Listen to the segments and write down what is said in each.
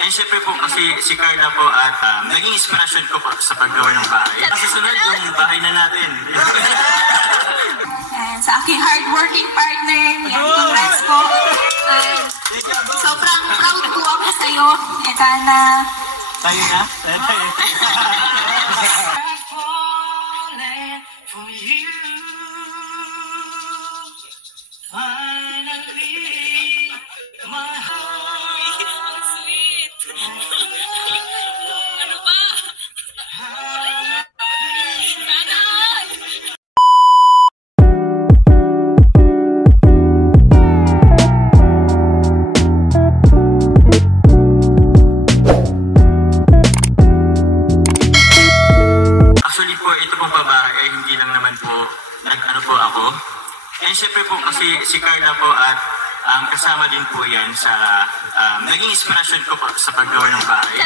And syempre po kasi si Carla po at naging inspirasyon ko po sa paggawa ng bahay. Susunod yung bahay na natin. And sa aking hardworking partner, congrats po. Sobrang proud po ako sa'yo. And sana... Tayo na? And syempre po kasi si Carla po at kasama din po yan sa naging inspirasyon ko po sa paggawa ng bahay.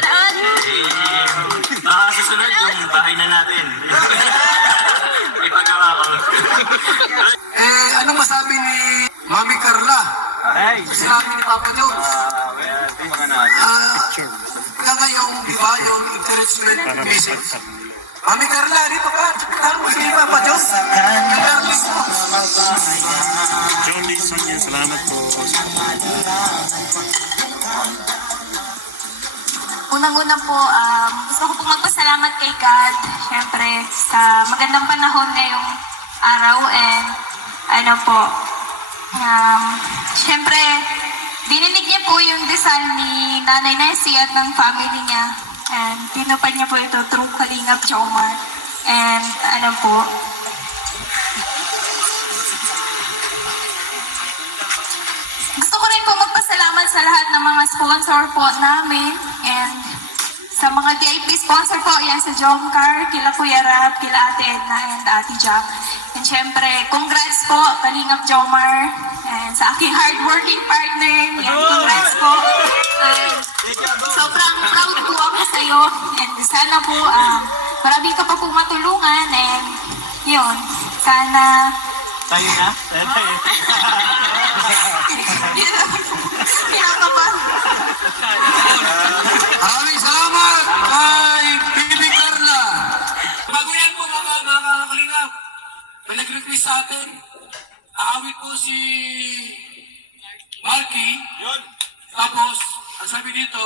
Susunod yung bahay na natin. Ipagawa ko. Anong masabi ni Mami Carla? Sa amin ni Papa Jones? Ngayong iba yung encouragement message. Mami Carla, dito ka. Tsaka mo si Papa Jones. John Lison yan, salamat po. Unang-una po, gusto ko pong magpasalamat kay God, syempre, sa magandang panahon ngayong araw. And syempre, dininig niya po yung dasal ni Nanay Nessie at ng family niya. And tinupad niya po ito through Kalingap Jomar. And gusto ko rin po magpasalamat sa lahat ng mga sponsor po namin. And sa mga VIP sponsor po, yan sa Jomcar, kila Kuya Rap, kila Ate Edna, and Ate Jack. And syempre, congrats po, Kalingap Jomar. And sa aking hardworking partner, yan, congrats po. Sobrang proud po ako sa'yo. And sana po, marami ka pa po matulungan. And yun, sana... Tayo na? Kinakabahan. Maraming salamat kay Bibi Carla. Bago yan po mga kalingap, may nag-request sa atin. Aawit po si Marky. Tapos, ang sabi dito,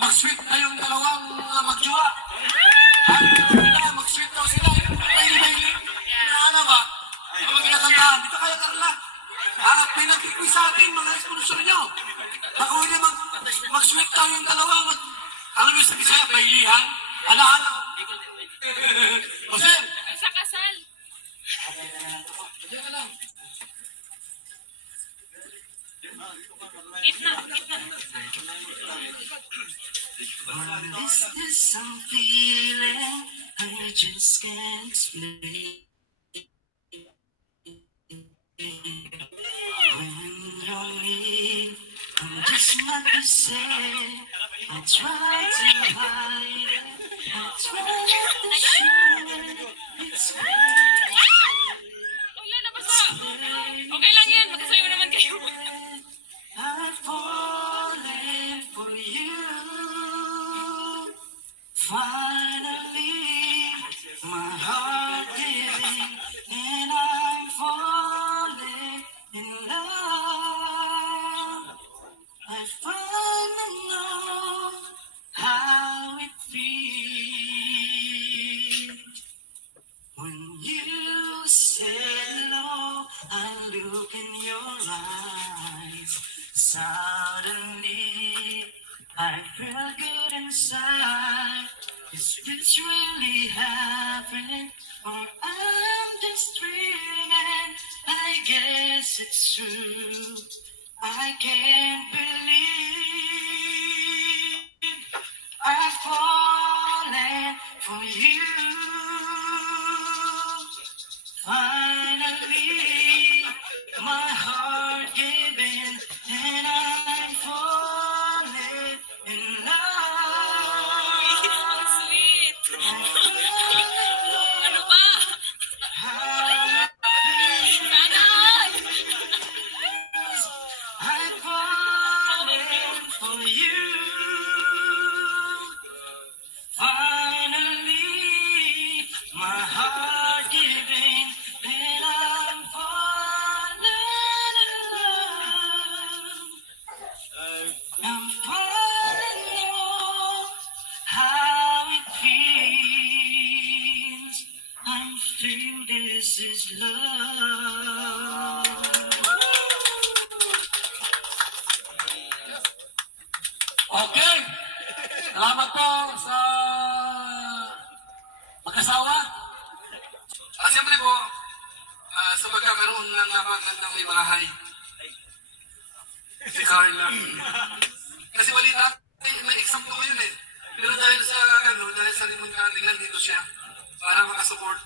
mag-sweet tayong dalawang magjowa. Mag-sweet daw sila. Maili. Ano ba? Ano ba pinakantahan? Dito kayo, Carla. At may nag-request sa atin, mga sponsor nyo. Bago niya mag-sweet tayong dalawang alam mo sa Bisaya, bailihan. Alaala. Jose. Sa kasal. Diyan ka lang. Itna. Is this some feeling I just can't explain? When you're leave, I'm just not the same. I try to hide it, I try to show it. It's Wala na basta. Okay lang yan, magkasayo naman kayo. I've fallen for you. Finally, my heart giving, and I'm falling in love. I finally know how it feels when you say hello. I look in your eyes. Suddenly, I feel good inside. Is this really happening, or I'm just dreaming? I guess it's true. I can't believe I've fallen for you. Finally, my heart gave in, and I'm falling in love. Sweet. Ano ba? Sana all. I'm falling I'm falling know how it feels. I'm feeling this is love. Okay. Salamat po sa mag-asawa. At siyempre po, sa pagkakaroon ng napakagandang may bahay. Si Carla. Kasi balita, may exam po yun eh. Pero dahil sa limon kating nandito siya, para makasupport.